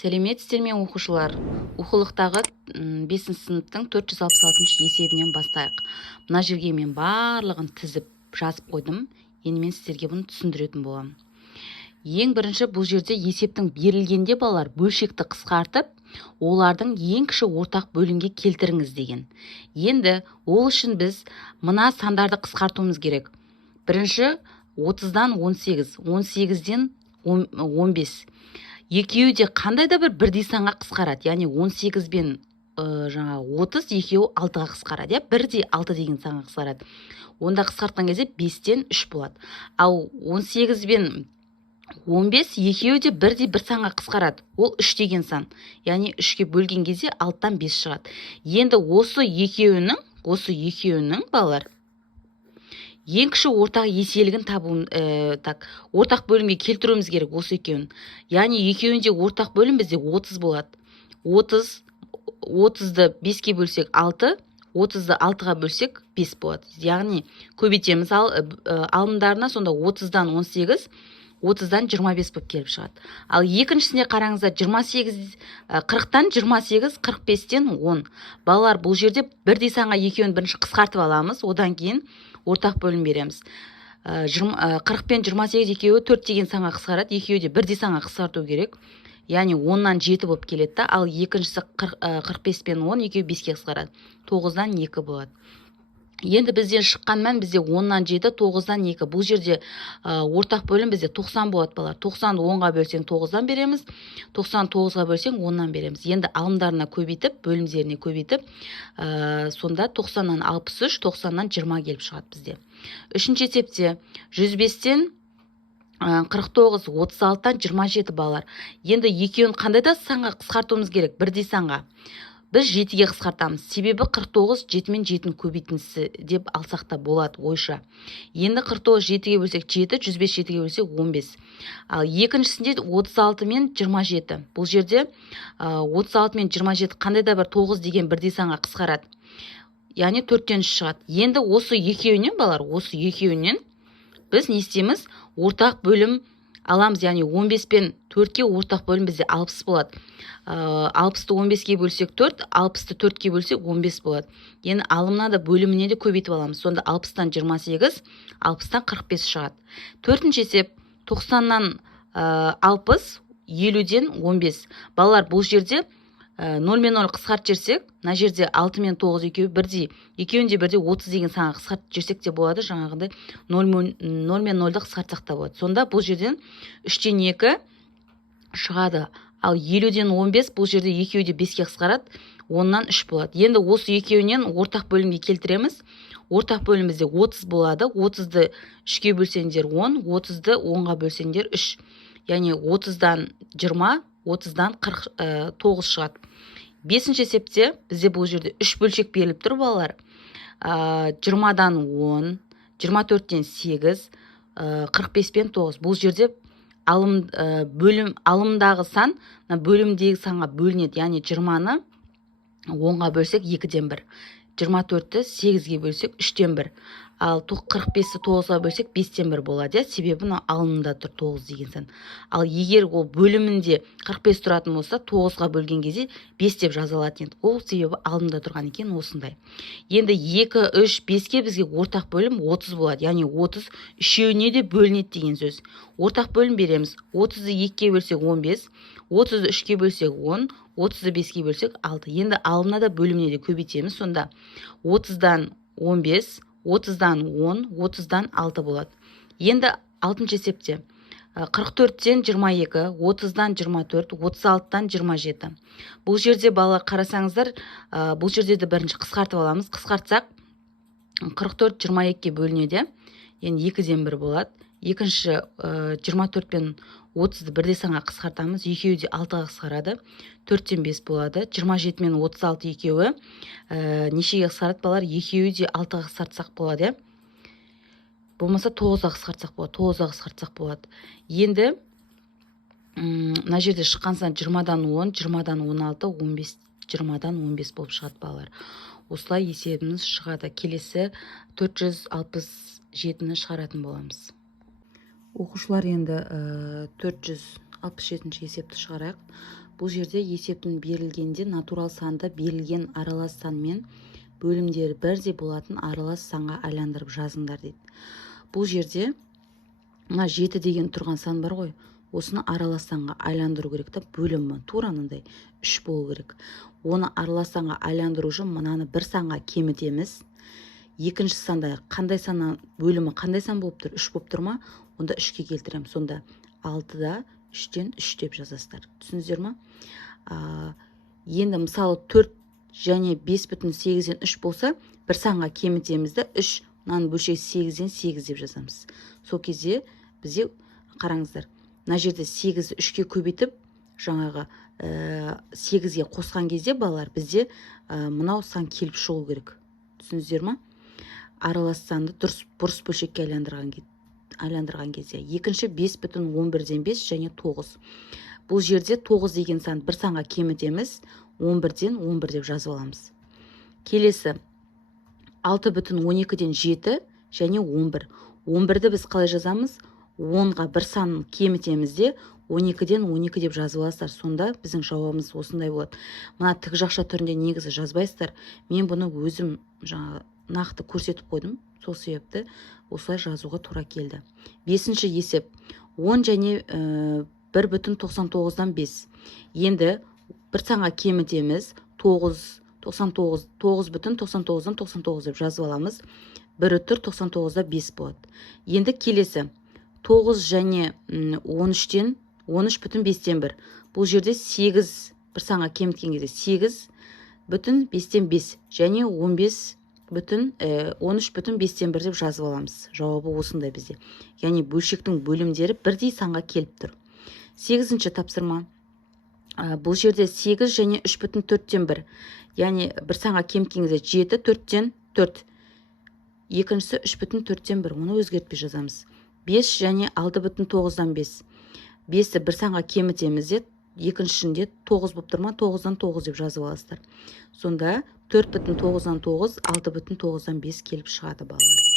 Сәлеметсіздер ме оқушылар? Оқулықтағы 5 сыныптың 466 есебінен бастайық. Мына жерге мен барлығын тізіп жазып қойдым. Енді мен сіздерге бұны түсіндіретін боламын. Ең бірінші бұл жерде есептің берілгенде балалар бөлшекті қысқартып, олардың ең кіші ортақ бөлімге келтіріңіз деген. Енді ол үшін біз мына сандарды қысқартуымыз керек. Бірінші 30-дан 18, 18-ден 15. Екеуі де қандай да бір бірдей санға қысқарады. Яғни 18 бен 30 екеуі 6-ға қысқарады. Бірдей 6 деген санға қысқарады. Онда қысқартқан кезде 5-тен 3 болады. Ал 18 бен 15 екеуі де бірдей бір санға қысқарады. Ол 3 деген сан. Яғни 3-ке бөлген кезде 6-тан 5 шығады. Енді осы екеуінің балалар ең кіші ортақ еселігін ортақ бөлімге келтіруіміз керек осы екеуін. Яғни екеуінде ортақ бөлім бізде 30 болады. 30-ды 5-ке бөлсек 6, 30-ды 6-ға бөлсек 5 болады. Яғни көбейтеміз алымдарына, сонда 30-дан 18, 30-дан 25 болып келіп шығады. Ал екіншісіне қараңыздар, 40-тан 28, 45-тен 10. Балалар, бұл жерде бірдей санға екеуін бірінші қысқартып аламыз, одан кейін ортақ бөлім береміз. 40 пен 28 екеуі 4 деген санға қысқарады, екеуі де бірдей санға қысқарту керек. Яғни 10-нан 7 болып келеді. Ал екіншісі 45 пен 10 екеуі 5-ке қысқарады. 9-дан 2 болады. Енді бізден шыққан мән бізде 10-нан 7, 9-дан 2. Бұл жерде ортақ бөлім бізде 90 болады балар. 90-ды 10-ға бөлсең 9-дан береміз, 90-ға бөлсең 10-нан береміз. Енді алымдарына көбейтіп, бөлімдеріне көбейтіп, сонда 90-нан 63, 90-нан 20 келіп шығады бізде. Үшінші есепте 105-тен 49, 36-тан 27 балар. Енді екеуін қандай да санға қысқартуымыз керек, бірдей санға. Біз 7-ге қысқартамыз. Себебі 49 7 мен 7-ні көбейтіндісі деп алсақ та болады ойша. Енді 49 7-ге бөлсек 7, 105 7-ге бөлсек 15. Ал екіншісінде 36 мен 27. Бұл жерде 36 мен 27 қандай да бір 9 деген бірдей санға қысқарады. Яғни 4-тен 3 шығады. Енді осы екеуінен балар, осы екеуінен біз не істейміз? Ортақ бөлім аламыз. Яғни 15 пен 4-ке ортақ бөлім бізде 60 болады. 60-ты 15-ке бөлсек 4, 60-ты 4-ке бөлсек 15 болады. Енді алымына да бөліміне де көбейтіп аламыз. Сонда 60-тан 28, 60-тан 45 шығады. Төртінші есеп 90-нан 60, 50-ден 15. Балалар, бұл жерде 0 мен 0 қысқарт жерсек, мына жерде 6 мен 9 екеуі бірдей, екеуінде бірдей 30 деген санға қысқарт жерсек те болады. Жаңағындай 0 мен 0-ды қысқартсақ та болады. Сонда бұл жерден 3-тен 2 шығады. Ал 50-ден 15 бұл жерде екеуі де 5-ке қысқарады, 10-нан 3 болады. Енді осы екеуінен ортақ бөлімге келтіреміз. Ортақ бөлім бізде 30 болады. 30-ды 3-ке бөлсеңдер 10, 30-ды 10-ға бөлсеңдер 3. Яғни 30-дан 20, 30-дан 49 шығады. Бесінші есепте бізде бұл жерде 3 бөлшек беріліп тұр балалар. 20-дан 10, 24-тен 8, 45 пен 9. Бұл жерде алымдағы сан бөлімдегі санға бөлінеді. Яғни 20-ны 10-ға бөлсек 2-ден 1, 24-ті 8-ге бөлсек 3-тен 1, ал 45-ті 9-ға бөлсек 5-тен 1 болады. Себебі алымында тұр 9 деген сан. Ал егер ол бөлімінде 45 тұратын болса, 9-ға бөлген кезде 5 деп жазылады. Ол себебі алымында тұрған екен осындай. Енді 2, 3, 5-ке бізге ортақ бөлім 30 болады. Яғни 30 үшеуіне де бөлінеді деген сөз. Ортақ бөлім береміз. 30-ды 2-ке бөлсек 15, 30-ды 3-ке бөлсек 10, 30-ды 5-ке бөлсек 6. Енді алымына да бөліміне де көбейтеміз. Сонда 30-дан 15, 30-дан 10, 30-дан 6 болады. Енді 6-шы есепте 44-тен 22, 30-дан 24, 36-дан 27. Бұл жерде балалар қарасаңыздар, бұл жерде де бірінші қысқартып аламыз. Қысқартсақ 44 22-ке бөлінеді. Енді 2-ден 1 болады. Екінші 24 пен 30-ды бірдей санға қысқартамыз. Екеуі де 6-ға қысқарады. 4-тен 5 болады. 27 мен 36 екеуі нешеге қысқарады балалар? Екеуі де 6-ға қысқартсақ болады. Болмаса 9-ға қысқартсақ болады. 9-ға қысқартсақ болады. Енді мына жерде шыққан сан 20-дан 10, 20-дан 16, 15, 20-дан 15 болып шығады балалар. Осылай есебіміз шығады. Келесі 467-ні шығаратын боламыз. Оқушылар, енді 467-ші есепті шығарайық. Бұл жерде есептің берілгенде натурал санды берілген аралас санмен бөлімдері бірдей болатын аралас санға айландырып жазыңдар дейді. Бұл жерде мына 7 деген тұрған сан бар ғой, осыны аралас санға айландыру керек та, бөлімі тура мынандай 3 болу керек. Оны аралас санға айландыру үшін мынаны бір санға кемітеміз. Екінші санда қандай саннан бөлімі қандай сан болып тұр? 3 болып тұр ма? Онда 3-ке келтірем. Сонда 6-да 3-тен 3 деп жазасыздар. Түсіндіңіздер ма? Енді мысалы 4 және 5,8-ден 3 болса, бір санға кемітемізді 3, мынаның бөлшегі 8-ден 8 деп жазамыз. Сол кезде бізде қараңыздар, мына жерде 8-ді 3-ке көбейтіп, жаңағы 8-ге қосқан кезде балалар бізде мынау сан келіп шығу керек. Түсіндіңіздер ма? Аралас санды бұрыс бөлшекке айландырған кезде. Екінші 5,11-ден 5 және 9. Бұл жерде 9 деген сан бір санға кемітеміз, 11-ден 11 деп жазып аламыз. Келесі 6,12-ден 7 және 11. 11-ді біз қалай жазамыз? 10-ға бір санын кемітеміз де 12-ден 12 деп жазып аласыздар. Сонда біздің жауабымыз осындай болады. Мына тік жақша түрінде негізі жазбайсыздар. Мен бұны өзім нақты көрсетіп қойдым. Сол себепті осылай жазуға тура келді. 5-ші есеп 10 және 1,99-дан 5. Енді бір санға кемітеміз 9,99-дан 99 деп жазып аламыз. 1,99-да 5 болады. Енді келесі 9 және 13-тен 13,5-тен 1. Бұл жерде 8 бір санға кеміткен кезде 8,5-тен 5 және 13,5-тен 1 деп жазып аламыз. Жауабы осындай бізде. Яғни бөлшектің бөлімдері бірдей санға келіп тұр. 8-ші тапсырма. Бұл жерде 8 және 3,4-тен 1. Яғни бір санға кеміткен кезде 7, 4-тен 4. Екіншісі 3,4-тен 1. Оны өзгертпей жазамыз. 5 және 6,9-дан 5. 5-ті бір санға кемітемізде, екіншісінде 9 болып тұр ма? 9-дан 9 деп жазып аласыздар. Сонда 4,9-дан 9, 6,9-дан 5 келіп шығады балалар.